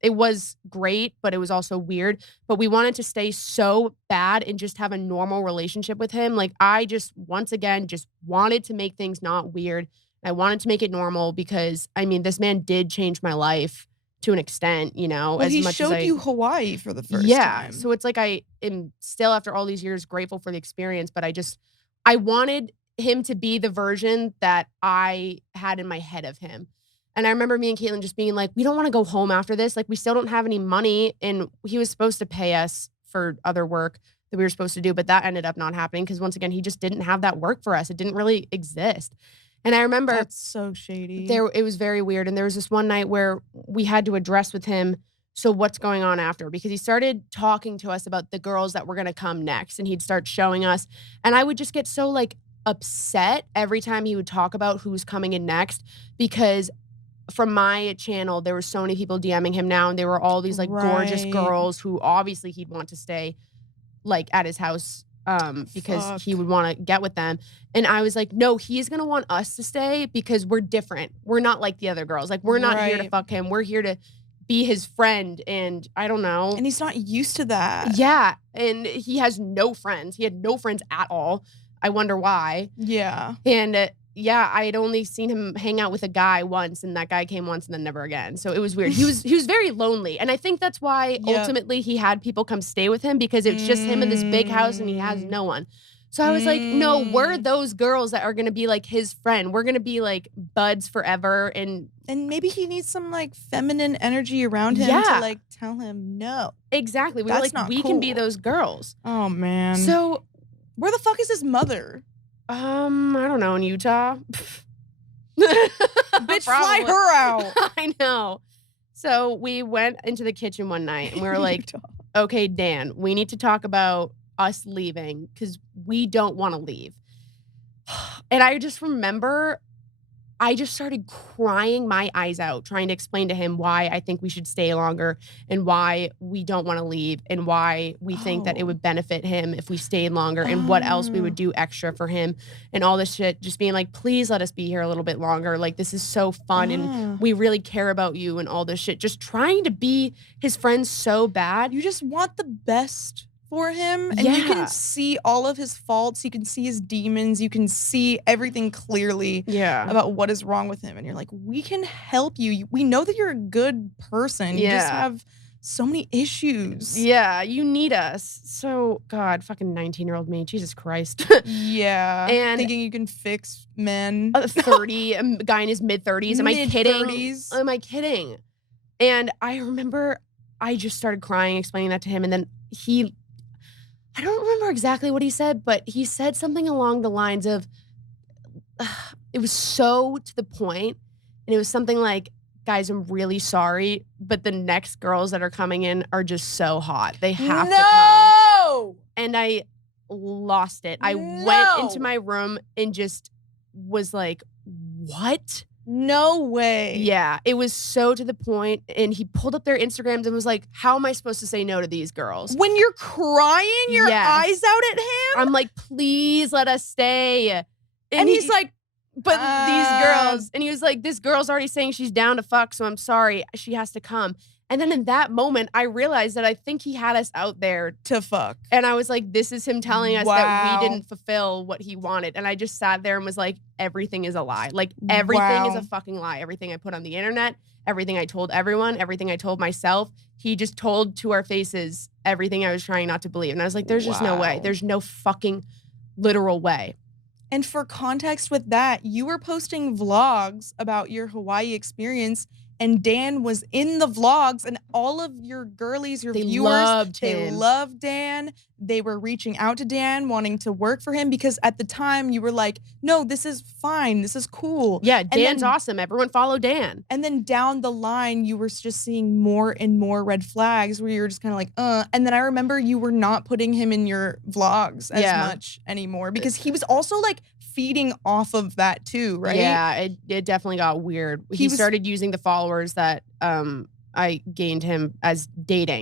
it was great, but it was also weird. But we wanted to stay so bad and just have a normal relationship with him. Like, I just, once again, just wanted to make things not weird. I wanted to make it normal because, I mean, this man did change my life to an extent, you know, Well, as he much as showed you Hawaii for the first yeah. time. So it's like I am still, after all these years, grateful for the experience, but I wanted him to be the version that I had in my head of him. And I remember me and Caitlyn just being like, we don't want to go home after this. Like, we still don't have any money. And he was supposed to pay us for other work that we were supposed to do, but that ended up not happening because, once again, he just didn't have that work for us. It didn't really exist. And I remember That's so shady. it was very weird. And there was this one night where we had to address with him, so what's going on after? Because he started talking to us about the girls that were going to come next, and he'd start showing us. And I would just get so like upset every time he would talk about who's coming in next, because from my channel, there were so many people DMing him now, and they were all these like gorgeous Right. girls who obviously he'd want to stay like at his house because Fuck. he would want to get with them. And I was like, no, he's going to want us to stay because we're different. We're not like the other girls. Like, we're not here to Right. fuck him. We're here to be his friend. And I don't know. And he's not used to that. Yeah. And he has no friends. He had no friends at all. I wonder why. Yeah. And yeah, I had only seen him hang out with a guy once, and that guy came once and then never again. So it was weird. He was very lonely. And I think that's why Yep. ultimately he had people come stay with him, because it's just him in this big house and he has no one. So I was like, no, we're those girls that are going to be like his friend. We're going to be like buds forever. And maybe he needs some like feminine energy around him Yeah. to like tell him no. exactly. We were That's like, not we can be cool. those girls. Oh man. So where the fuck is his mother? I don't know, in Utah. Bitch, fly Probably. her out. I know. So we went into the kitchen one night and we were like, Utah. okay, Dan, we need to talk about us leaving because we don't want to leave. And I just remember I just started crying my eyes out, trying to explain to him why I think we should stay longer and why we don't want to leave and why we think that it would benefit him if we stayed longer and what else we would do extra for him and all this shit. Just being like, please let us be here a little bit longer. Like, this is so fun and we really care about you and all this shit. Just trying to be his friend so bad. You just want the best for him, and you Yeah. can see all of his faults, you can see his demons, you can see everything clearly Yeah. about what is wrong with him, and you're like, we can help you. We know that you're a good person. You just Yeah. have so many issues. Yeah, you need us. So, God, fucking 19-year-old me. Jesus Christ. Yeah. And- thinking you can fix men. 30, a guy in his mid-30s. Am I kidding? Mid-30s. Am I kidding? And I remember I just started crying, explaining that to him. And then I don't remember exactly what he said, but he said something along the lines of, it was so to the point, and it was something like, guys, I'm really sorry, but the next girls that are coming in are just so hot. They have to come. No! And I lost it. I went into my room and just was like, what? No way. Yeah, it was so to the point. And he pulled up their Instagrams and was like, how am I supposed to say no to these girls? When you're crying your Yes. eyes out at him? I'm like, please let us stay. And he's like, but these girls, and he was like, this girl's already saying she's down to fuck, so I'm sorry, she has to come. And then in that moment, I realized that I think he had us out there to fuck. And I was like, this is him telling us that Wow. we didn't fulfill what he wanted. And I just sat there and was like, everything is a lie. Like, everything is Wow. a fucking lie. Everything I put on the internet, everything I told everyone, everything I told myself, he just told to our faces everything I was trying not to believe. And I was like, there's just no way. Wow. There's no fucking literal way. And for context with that, you were posting vlogs about your Hawaii experience, and Dan was in the vlogs, and all of your girlies, your They viewers, loved they him. loved Dan. They were reaching out to Dan, wanting to work for him, because at the time you were like, no, this is fine. This is cool. Yeah, And Dan's then- awesome. Everyone follow Dan. And then down the line, you were just seeing more and more red flags where you were just kind of like, And then I remember you were not putting him in your vlogs as Yeah. much anymore, because he was also like feeding off of that too, right? Yeah, it definitely got weird. He was- started using the followers that I gained him as dating.